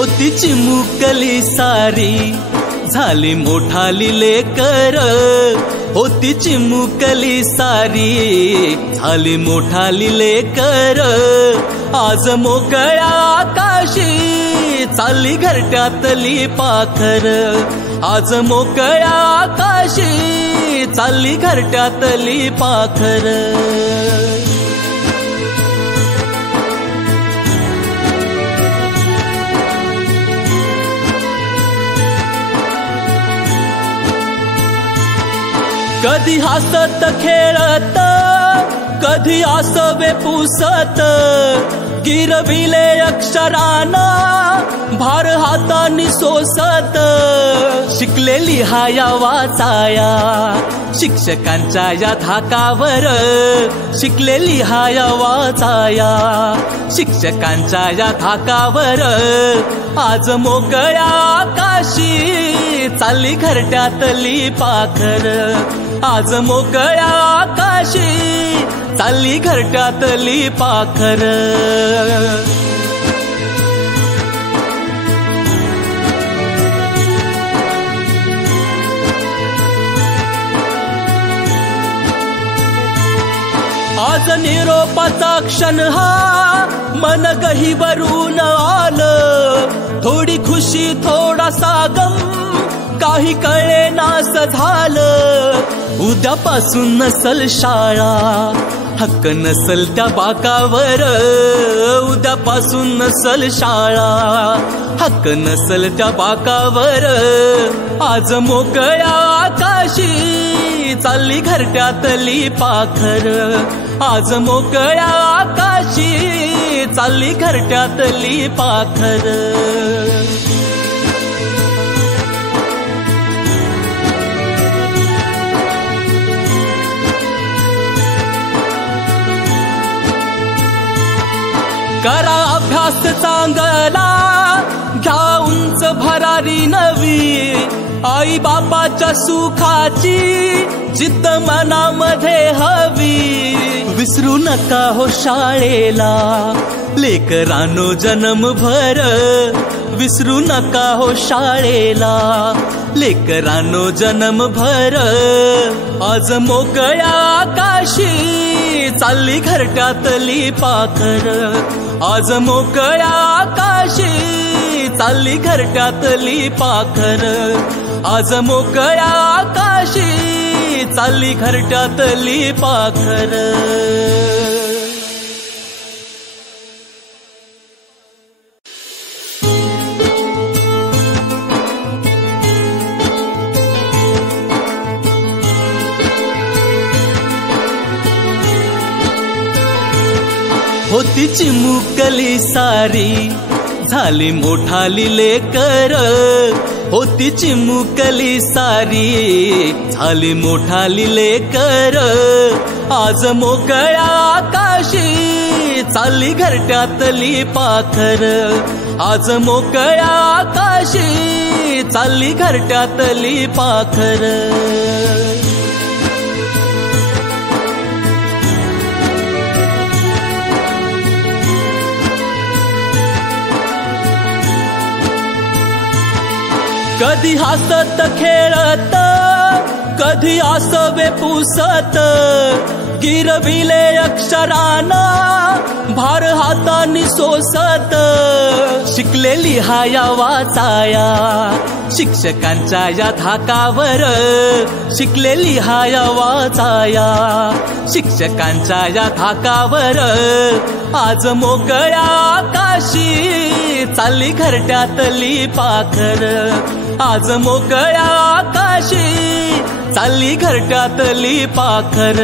होती चिमुकली सारी झाली मोठाली लेकर, होती चिमुकली सारी झाली मोठाली लेकर। आज मोकळ्या आकाशी चालली घरट्यातली पाखर, आज मोकळ्या आकाशी चालली घरट्यातली पाखर। कधी हसत खेळत, कधी आसवे पुसत, गिरविले अक्षराना भार हातानी सोसत। शिकलेली हाया वाचाया शिक्षकांच्या या धाकावर, शिकलेली हाया वाचाया शिक्षकांच्या या धाकावर। आज मोकळ्या आकाशी चालली घरट्यातली पाखर, आज मोकळ्या आकाशी चालली घरट्यातली पाखर। आज निरोपाचा क्षण हा मन गहिवरून आलं, थोडी खुशी थोडासा गम काही कळे नास झालं। उद्यापासून नसल शाळा हक्क नसल त्या बाकावर, उद्यापासून नसल शाळा हक्क नसल त्या बाकावर। आज मोकळ्या आकाशी चालली घरट्यातली पाखर, आज मोकळ्या आकाशी चालली घरट्यातली पाखर। करा अभ्यास चांगला घ्या उंच भरारी नवी, आई बापाच्या सुखाची जिद्द मनामध्ये हवी। विसरू नका हो शाळेला लेकरांनो जन्मभर, विसरू नका हो शाळेला लेकरांनो जन्मभर। आज मोकळ्या आकाशी चालली घरट्यातली पाखर, आज मोकळ्या आकाशी चालली घरट्यातली पाखर, आज मोकळ्या आकाशी चालली घरट्यातली पाखर। होती चिमुकली सारी झाली मोठाली लेकर, होती चिमुकली सारी झाली मोठाली लेकर। आज मोकळ्या आकाशी चालली घरट्यातली पाखर, आज मोकळ्या आकाशी चालली घरट्यातली पाखर। कधी हसत खेळत, कधी आसवे पुसत, गिरविले अक्षराना भार हातानी सोसत। शिकलेली हाया वाचाया शिक्षकांच्या या धाकावर, शिकलेली हाया वाचाया शिक्षकांच्या या धाकावर। आज मोकळ्या आकाशी चालली घरट्यातली पाखर, आज मोकळ्या आकाशी चालली घरट्यातली पाखर।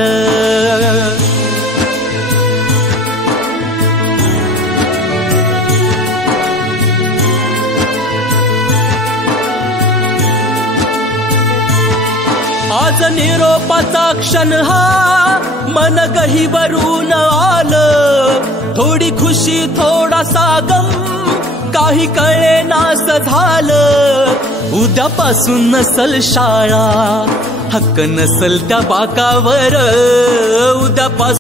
आज निरोपाचा क्षण हा मन गहिवरून आलं, थोडी खुशी थोडासा गम काही कळे नास झालं। उद्यापासून नसल शाळा हक्क नसल त्या बाकावर, उद्यापासून